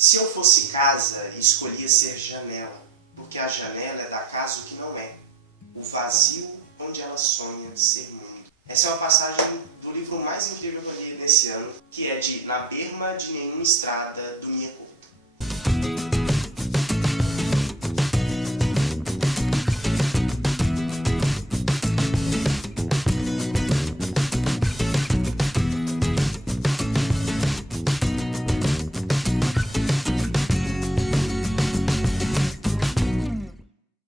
Se eu fosse casa, escolhia ser janela, porque a janela é da casa o que não é, o vazio onde ela sonha ser mundo. Essa é uma passagem do livro mais incrível que eu li nesse ano, que é de Na Berma de Nenhuma Estrada, do Mia Couto.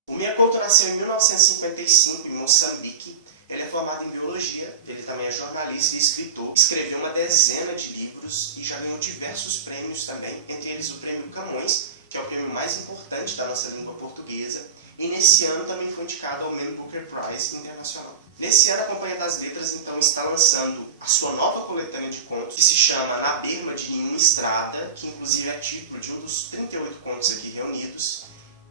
O Mia Couto nasceu em 1955 em Moçambique. Ele é formado em biologia, ele também é jornalista e escritor. Escreveu uma dezena de livros e já ganhou diversos prêmios também, entre eles o Prêmio Camões, que é o prêmio mais importante da nossa língua portuguesa, e nesse ano também foi indicado ao Man Booker Prize Internacional. Nesse ano, a Companhia das Letras então está lançando a sua nova coletânea de contos, que se chama Na Berma de Nenhuma Estrada, que inclusive é título de um dos 38 contos aqui reunidos.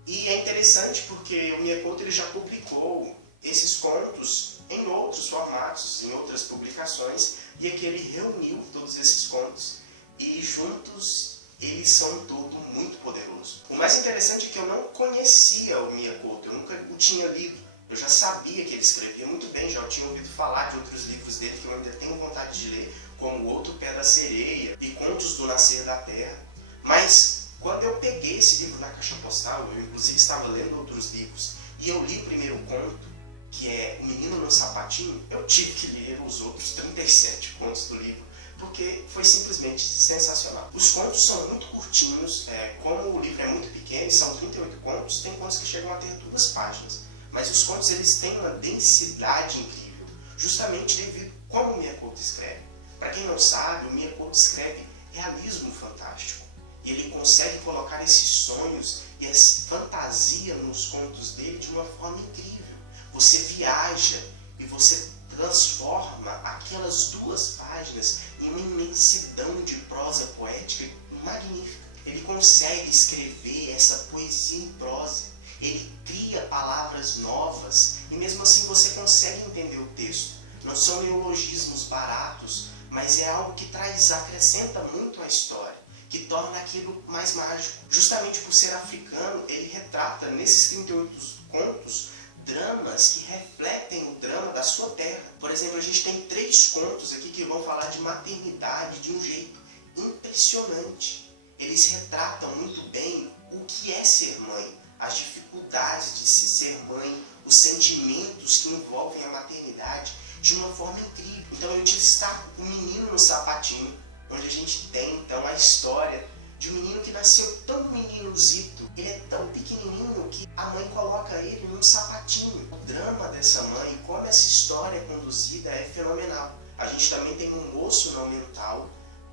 E é interessante porque o Mia Couto ele já publicou esses contos em outros formatos, em outras publicações, e aqui ele reuniu todos esses contos e juntos eles são um todo muito poderoso. O mais interessante é que eu não conhecia o Mia Couto, eu nunca o tinha lido. Eu já sabia que ele escrevia muito bem, já tinha ouvido falar de outros livros dele que eu ainda tenho vontade de ler, como O Outro Pé da Sereia e Contos do Nascer da Terra. Mas quando eu peguei esse livro na caixa postal, eu inclusive estava lendo outros livros, e eu li o primeiro conto, que é O Menino no Sapatinho, eu tive que ler os outros 37 contos do livro, porque foi simplesmente sensacional. Os contos são muito curtinhos, como o livro é muito pequeno, são 38 contos, tem contos que chegam a ter 2 páginas, mas os contos eles têm uma densidade incrível, justamente devido a como o Mia Couto escreve. Para quem não sabe, o Mia Couto escreve realismo fantástico. E ele consegue colocar esses sonhos e essa fantasia nos contos dele de uma forma incrível. Você viaja e você transforma aquelas 2 páginas em uma imensidão de prosa poética magnífica. Ele consegue escrever essa poesia em prosa. Ele cria palavras novas e mesmo assim você consegue entender o texto. Não são neologismos baratos, mas é algo que acrescenta muito à história, que torna aquilo mais mágico. Justamente por ser africano, ele retrata nesses 38 contos dramas que refletem o drama da sua terra. Por exemplo, a gente tem 3 contos aqui que vão falar de maternidade de um jeito impressionante. Eles retratam muito bem o que é ser mãe, as dificuldades de se ser mãe, os sentimentos que envolvem a maternidade de uma forma incrível. Então eu destaco O Menino no Sapatinho, onde a gente tem então a história de um menino que nasceu tão meninozito, ele é tão pequenininho que a mãe coloca ele num sapatinho. O drama dessa mãe, como essa história é conduzida, é fenomenal. A gente também tem Um Moço Não Mental,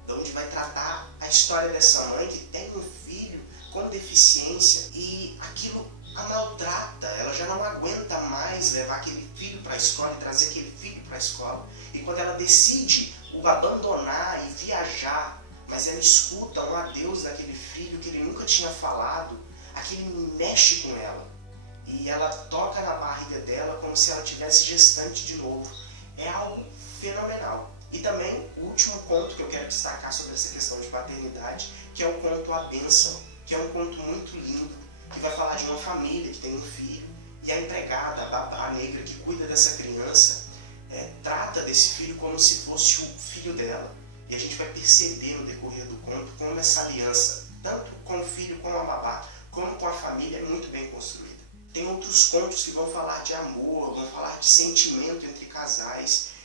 onde vai tratar a história dessa mãe que tem um filho com deficiência e aquilo a maltrata, ela já não aguenta mais levar aquele filho para a escola e trazer aquele filho para a escola. E quando ela decide o abandonar e viajar, mas ela escuta um adeus daquele filho que ele nunca tinha falado, aquilo mexe com ela. E ela toca na barriga dela como se ela tivesse gestante de novo. É algo fenomenal. E também o último conto que eu quero destacar sobre essa questão de paternidade, que é o conto A Bênção, que é um conto muito lindo, que vai falar de uma família que tem um filho, e a empregada, a babá negra que cuida dessa criança, trata desse filho como se fosse o filho dela. E a gente vai perceber no decorrer do conto como essa aliança, tanto com o filho, com a babá, como com a família, é muito bem construída. Tem outros contos que vão falar de amor, vão falar de sentimento entre casais,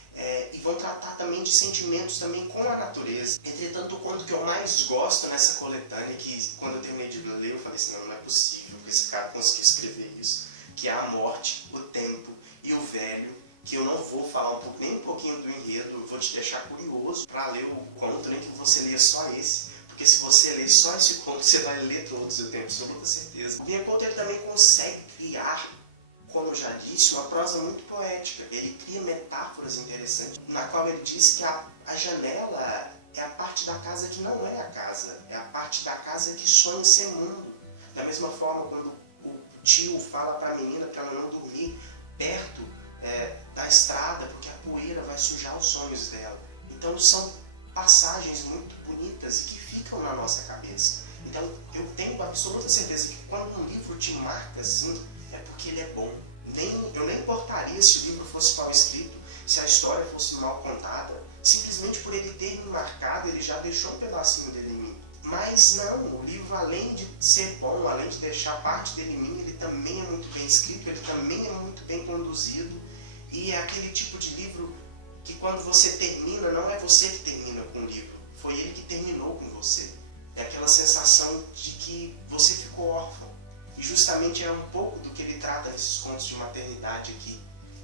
e vão tratar também de sentimentos também com a natureza. Entretanto, o conto que eu mais gosto nessa coletânea, que quando eu terminei de ler, eu falei assim, não é possível que esse cara conseguiu escrever isso, que é A Morte, o Tempo e o Velho, que eu não vou falar nem um pouquinho do enredo, eu vou te deixar curioso para ler o conto, nem que você leia só esse, porque se você ler só esse conto, você vai ler todos, eu tenho absoluta certeza. O Mia Couto ele também consegue criar, como eu já disse, uma prosa muito poética. Ele cria metáforas interessantes, na qual ele diz que a janela é a parte da casa que não é a casa, é a parte da casa que sonha ser mundo. Da mesma forma, quando o tio fala para a menina para ela não dormir perto da estrada, porque a poeira vai sujar os sonhos dela. Então são passagens muito bonitas e que ficam na nossa cabeça. Então absoluta certeza que quando um livro te marca assim, é porque ele é bom. Eu nem importaria se o livro fosse mal escrito, se a história fosse mal contada, simplesmente por ele ter me marcado, ele já deixou um pedacinho dele em mim. Mas não, o livro, além de ser bom, além de deixar parte dele em mim, ele também é muito bem escrito, ele também é muito bem conduzido, e é aquele tipo de livro que quando você termina, não é você que termina com o livro, foi ele que terminou com você. É aquela sensação de que você ficou órfão. E justamente é um pouco do que ele trata nesses contos de maternidade aqui.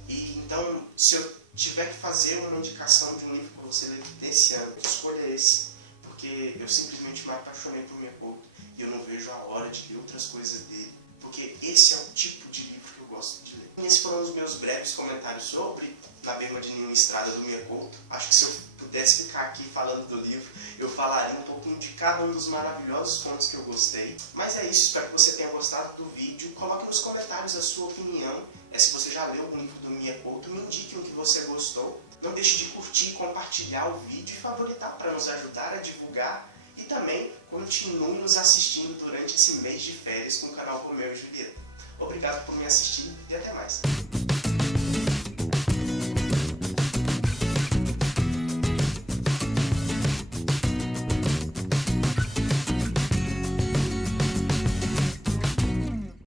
E então, se eu tiver que fazer uma indicação de um livro para você ler desse ano, escolha esse. Porque eu simplesmente me apaixonei por Miyako e eu não vejo a hora de ler outras coisas dele. Porque esse é o tipo de livro que eu gosto de ler. E esses foram os meus breves comentários sobre Na Berma de Nenhuma Estrada, do Miyako. Acho que se eu pudesse ficar aqui falando do livro, eu falaria um pouquinho de cada um dos maravilhosos contos que eu gostei. Mas é isso, espero que você tenha gostado do vídeo. Coloque nos comentários a sua opinião. Se você já leu algum livro do Miyako, me indique um que você gostou. Não deixe de curtir, compartilhar o vídeo e favoritar para nos ajudar a divulgar. E também continue nos assistindo durante esse mês de férias com o canal Romeu e Julieta. Obrigado por me assistir e até mais.